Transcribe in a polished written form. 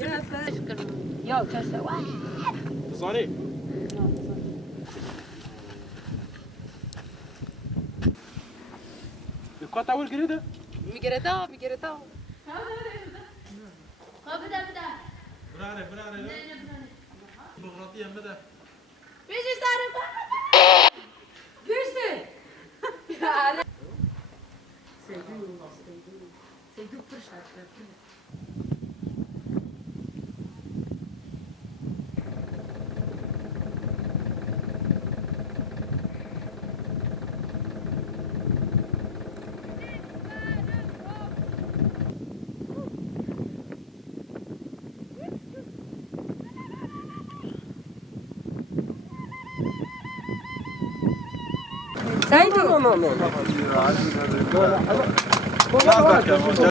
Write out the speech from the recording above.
یا کسه تصاني القطعة أول جريدة میگرده برانه ديمقراطية مدى بیشی سر بیشی سیدو پرشت سيدو لا